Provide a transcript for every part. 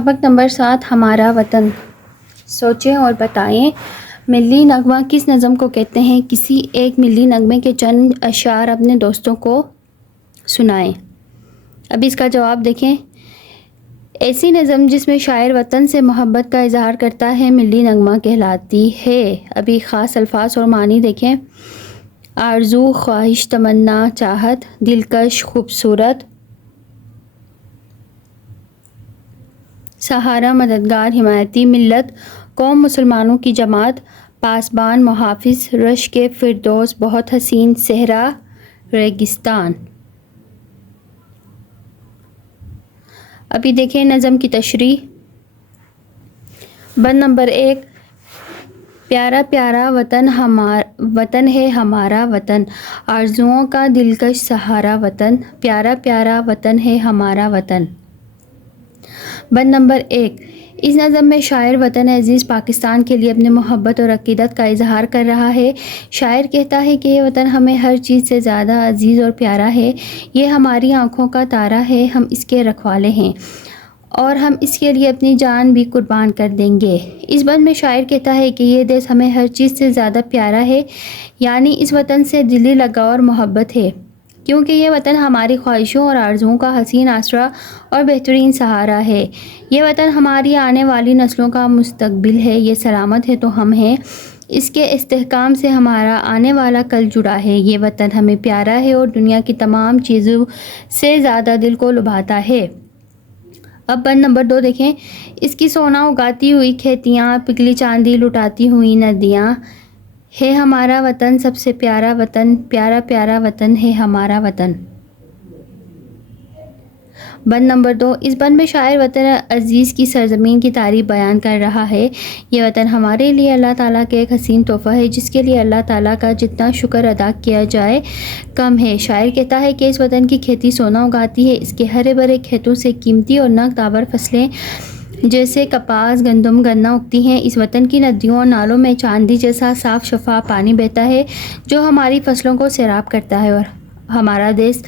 سبق نمبر 7 ہمارا وطن۔ سوچیں اور بتائیں ملی نغمہ کس نظم کو کہتے ہیں؟ کسی ایک ملی نغمے کے چند اشعار اپنے دوستوں کو سنائیں۔ اب اس کا جواب دیکھیں۔ ایسی نظم جس میں شاعر وطن سے محبت کا اظہار کرتا ہے ملی نغمہ کہلاتی ہے۔ ابھی خاص الفاظ اور معنی دیکھیں۔ آرزو، خواہش، تمنا، چاہت، دلکش، خوبصورت، سہارا، مددگار، حمایتی، ملت، قوم، مسلمانوں کی جماعت، پاسبان، محافظ، رشک فردوس، بہت حسین، صحرا، ریگستان۔ ابھی دیکھیں نظم کی تشریح۔ بند نمبر 1، پیارا پیارا وطن ہے ہمارا وطن، آرزوؤں کا دلکش سہارا وطن، پیارا پیارا وطن ہے ہمارا وطن۔ بند نمبر 1، اس نظم میں شاعر وطن عزیز پاکستان کے لیے اپنے محبت اور عقیدت کا اظہار کر رہا ہے۔ شاعر کہتا ہے کہ یہ وطن ہمیں ہر چیز سے زیادہ عزیز اور پیارا ہے، یہ ہماری آنکھوں کا تارا ہے، ہم اس کے رکھوالے ہیں اور ہم اس کے لیے اپنی جان بھی قربان کر دیں گے۔ اس بند میں شاعر کہتا ہے کہ یہ دیس ہمیں ہر چیز سے زیادہ پیارا ہے، یعنی اس وطن سے دلی لگاؤ اور محبت ہے، کیونکہ یہ وطن ہماری خواہشوں اور آرزوؤں کا حسین آسرا اور بہترین سہارا ہے۔ یہ وطن ہماری آنے والی نسلوں کا مستقبل ہے، یہ سلامت ہے تو ہم ہیں، اس کے استحکام سے ہمارا آنے والا کل جڑا ہے۔ یہ وطن ہمیں پیارا ہے اور دنیا کی تمام چیزوں سے زیادہ دل کو لبھاتا ہے۔ اب بند نمبر 2 دیکھیں۔ اس کی سونا اگاتی ہوئی کھیتیاں، پگھلی چاندی لٹاتی ہوئی ندیاں، ہے ہمارا وطن سب سے پیارا وطن، پیارا پیارا وطن ہے ہمارا وطن۔ بند نمبر 2، اس بند میں شاعر وطن عزیز کی سرزمین کی تعریف بیان کر رہا ہے۔ یہ وطن ہمارے لیے اللہ تعالیٰ کا ایک حسین تحفہ ہے، جس کے لیے اللہ تعالیٰ کا جتنا شکر ادا کیا جائے کم ہے۔ شاعر کہتا ہے کہ اس وطن کی کھیتی سونا اگاتی ہے، اس کے ہرے بھرے کھیتوں سے قیمتی اور ناگزیر فصلیں جیسے کپاس، گندم، گنا اگتی ہیں۔ اس وطن کی ندیوں اور نالوں میں چاندی جیسا صاف شفاف پانی بہتا ہے جو ہماری فصلوں کو سیراب کرتا ہے، اور ہمارا دیس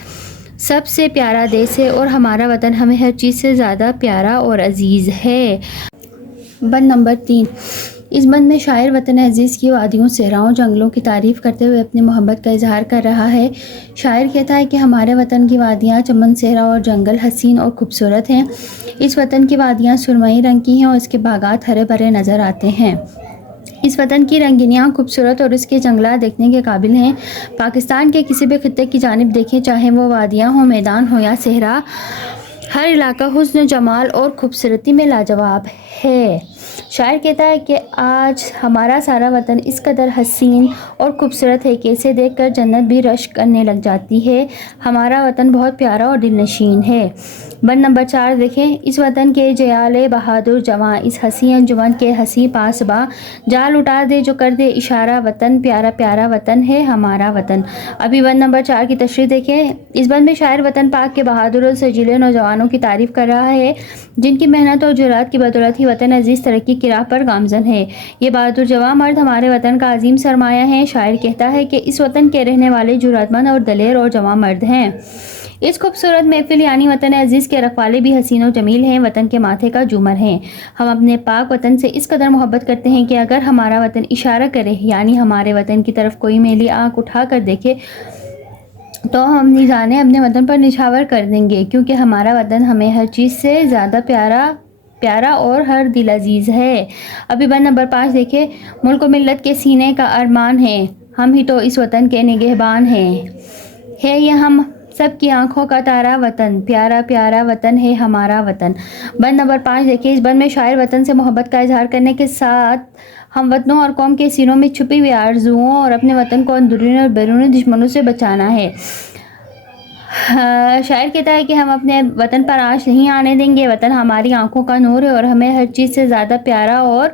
سب سے پیارا دیس ہے اور ہمارا وطن ہمیں ہر چیز سے زیادہ پیارا اور عزیز ہے۔ بند نمبر 3، اس بند میں شاعر وطن عزیز کی وادیوں، صحراؤں، جنگلوں کی تعریف کرتے ہوئے اپنی محبت کا اظہار کر رہا ہے۔ شاعر کہتا ہے کہ ہمارے وطن کی وادیاں، چمن، صحرا اور جنگل حسین اور خوبصورت ہیں۔ اس وطن کی وادیاں سرمئی رنگ کی ہیں اور اس کے باغات ہرے بھرے نظر آتے ہیں۔ اس وطن کی رنگینیاں خوبصورت اور اس کے جنگلات دیکھنے کے قابل ہیں۔ پاکستان کے کسی بھی خطے کی جانب دیکھیں، چاہے وہ وادیاں ہوں، میدان ہو یا صحرا، ہر علاقہ حسن، جمال اور خوبصورتی میں لاجواب ہے۔ شاعر کہتا ہے کہ آج ہمارا سارا وطن اس قدر حسین اور خوبصورت ہے کہ اسے دیکھ کر جنت بھی رشک کرنے لگ جاتی ہے۔ ہمارا وطن بہت پیارا اور دل نشین ہے۔ بند نمبر 4 دیکھیں۔ اس وطن کے جیال بہادر جواں، اس حسین انجمن کے حسین پاسباں، جال اٹھا دے جو کر دے اشارہ، وطن پیارا پیارا وطن ہے ہمارا وطن۔ ابھی بند نمبر 4 کی تشریح دیکھیں۔ اس بند میں شاعر وطن پاک کے بہادر اور سجیلے نوجوانوں کی تعریف کر رہا ہے، جن کی محنت اور جرات کی بدولت ہی وطن عزیز ترقی کی راہ پر گامزن ہے۔ یہ بہادر جواں مرد ہمارے وطن کا عظیم سرمایہ ہیں۔ شاعر کہتا ہے کہ اس وطن کے رہنے والے جرات مند اور دلیر اور جواں مرد ہیں۔ اس خوبصورت محفل یعنی وطن عزیز کے رکھوالے بھی حسین و جمیل ہیں، وطن کے ماتھے کا جھومر ہیں۔ ہم اپنے پاک وطن سے اس قدر محبت کرتے ہیں کہ اگر ہمارا وطن اشارہ کرے، یعنی ہمارے وطن کی طرف کوئی میلی آنکھ اٹھا کر دیکھے، تو ہم اپنی جانیں اپنے وطن پر نچھاور کر دیں گے، کیونکہ ہمارا وطن ہمیں ہر چیز سے زیادہ پیارا اور ہر دل عزیز ہے۔ ابھی بند نمبر 5 دیکھیں۔ ملک و ملت کے سینے کا ارمان ہے، ہم ہی تو اس وطن کے نگہبان ہیں، ہے یہ ہم سب کی آنکھوں کا تارا، وطن پیارا پیارا وطن ہے ہمارا وطن۔ بند نمبر 5 دیکھیں۔ اس بند میں شاعر وطن سے محبت کا اظہار کرنے کے ساتھ ہم وطنوں اور قوم کے سینوں میں چھپی ہوئی آرزوؤں اور اپنے وطن کو اندرونی اور بیرونی دشمنوں سے بچانا ہے۔ شاعر کہتا ہے کہ ہم اپنے وطن پر آنچ نہیں آنے دیں گے، وطن ہماری آنکھوں کا نور ہے اور ہمیں ہر چیز سے زیادہ پیارا اور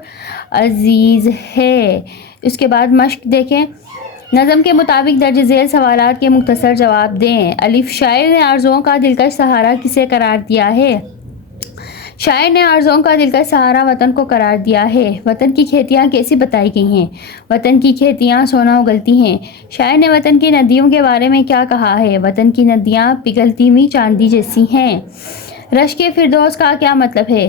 عزیز ہے۔ اس کے بعد مشق دیکھیں۔ نظم کے مطابق درج ذیل سوالات کے مختصر جواب دیں۔ الف، شاعر نے آرزوؤں کا دلکش سہارا کسے قرار دیا ہے؟ شاعر نے آرزوؤں کا دلکش سہارا وطن کو قرار دیا ہے۔ وطن کی کھیتیاں کیسی بتائی گئی ہیں؟ وطن کی کھیتیاں سونا اگلتی ہیں۔ شاعر نے وطن کی ندیوں کے بارے میں کیا کہا ہے؟ وطن کی ندیاں پگھلتی ہوئی چاندی جیسی ہیں۔ رشک فردوس کا کیا مطلب ہے؟